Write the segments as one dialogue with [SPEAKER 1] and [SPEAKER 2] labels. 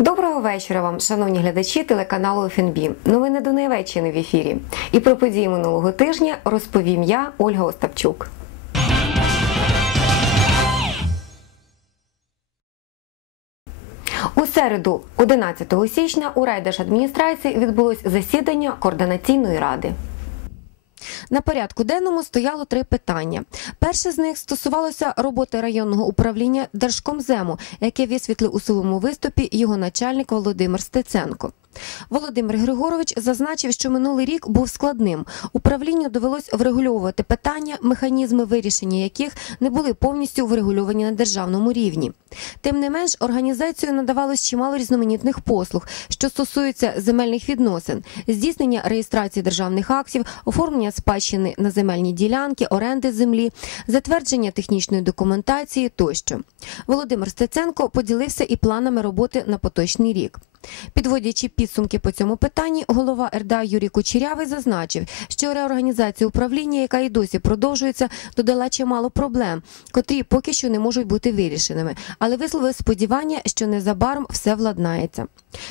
[SPEAKER 1] Доброго вечора вам, шановні глядачі телеканалу ФНБ. Новини Донеччини в ефірі. І про події минулого тижня розповім я, Ольга Остапчук. У середу, 11 січня, у райдержадміністрації відбулось засідання координаційної ради. На порядку денному стояло три питання. Перше з них стосувалося роботи районного управління Держкомзему, яке висвітлив у своєму виступі його начальник Володимир Стеценко. Володимир Григорович зазначив, що минулий рік був складним. Управлінню довелось врегульовувати питання, механізми вирішення яких не були повністю врегульовані на державному рівні. Тим не менш, організацією надавалось чимало різноманітних послуг, що стосуються земельних відносин, здійснення реєстрації державних актів, оформлення спадщини на земельні ділянки, оренди землі, затвердження технічної документації тощо. Володимир Стеценко поділився і планами роботи на поточний рік. Підводячи підсумки по цьому питанні, голова РДА Юрій Кучерявий зазначив, що реорганізація управління, яка і досі продовжується, додала чимало проблем, котрі поки що не можуть бути вирішеними, але висловив сподівання, що незабаром все владнається.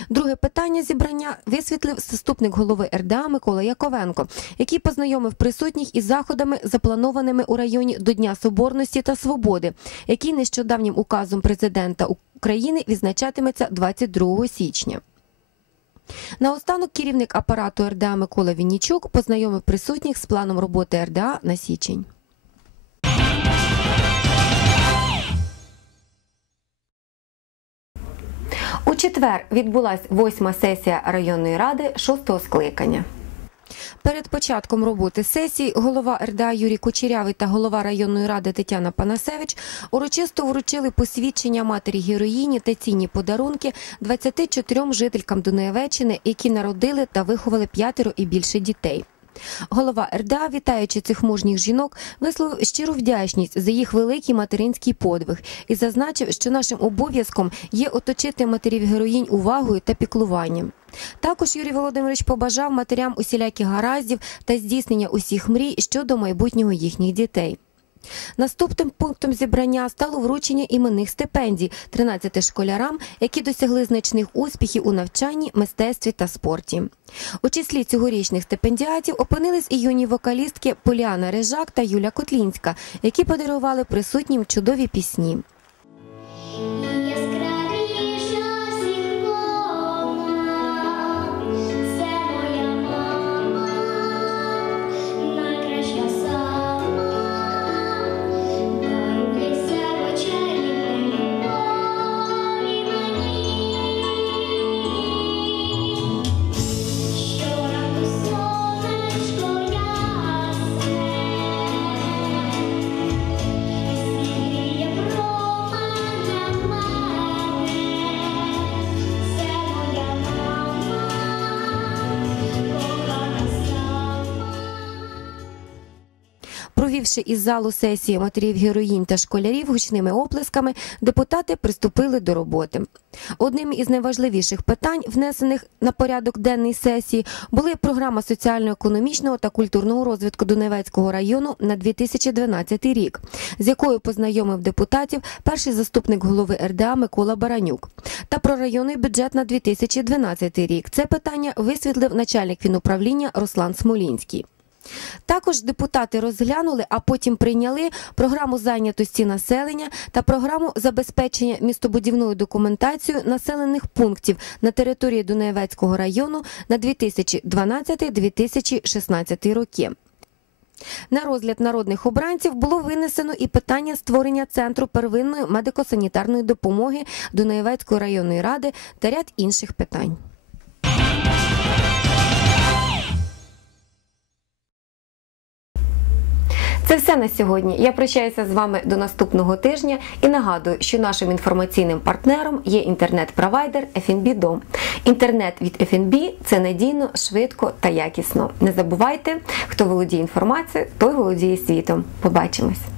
[SPEAKER 1] Друге питання зібрання висвітлив заступник голови РДА Микола Яковенко, який познайомив присутніх із заходами, запланованими у районі до Дня Соборності та Свободи, який нещодавнім указом президента України відзначатиметься 22 січня. Наостанок керівник апарату РДА Микола Віннічук познайомив присутніх з планом роботи РДА на січень. У четвер відбулася восьма сесія районної ради шостого скликання. Перед початком роботи сесії голова РДА Юрій Кучерявий та голова районної ради Тетяна Панасевич урочисто вручили посвідчення матері героїні та цінні подарунки 24 жителькам Дунаєвеччини, які народили та виховали п'ятеро і більше дітей. Голова РДА, вітаючи цих мужніх жінок, висловив щиру вдячність за їх великий материнський подвиг і зазначив, що нашим обов'язком є оточити матерів героїнь увагою та піклуванням. Також Юрій Володимирович побажав матерям усіляких гараздів та здійснення усіх мрій щодо майбутнього їхніх дітей. Наступним пунктом зібрання стало вручення іменних стипендій 13 школярам, які досягли значних успіхів у навчанні, мистецтві та спорті. У числі цьогорічних стипендіатів опинились і юні вокалістки Поліана Режак та Юля Котлінська, які подарували присутнім чудові пісні. Провівши із залу сесії матерів героїнь та школярів гучними оплесками, депутати приступили до роботи. Одним із найважливіших питань, внесених на порядок денний сесії, були програма соціально-економічного та культурного розвитку Донецького району на 2012 рік, з якою познайомив депутатів перший заступник голови РДА Микола Баранюк. Та про районний бюджет на 2012 рік. Це питання висвітлив начальник фінуправління Руслан Смолінський. Також депутати розглянули, а потім прийняли програму зайнятості населення та програму забезпечення містобудівною документацією населених пунктів на території Дунаєвецького району на 2012-2016 роки. На розгляд народних обранців було винесено і питання створення центру первинної медико-санітарної допомоги Дунаєвецької районної ради та ряд інших питань. Це все на сьогодні. Я прощаюся з вами до наступного тижня і нагадую, що нашим інформаційним партнером є інтернет-провайдер FNB Дом. Інтернет від FNB – це надійно, швидко та якісно. Не забувайте, хто володіє інформацією, той володіє світом. Побачимось.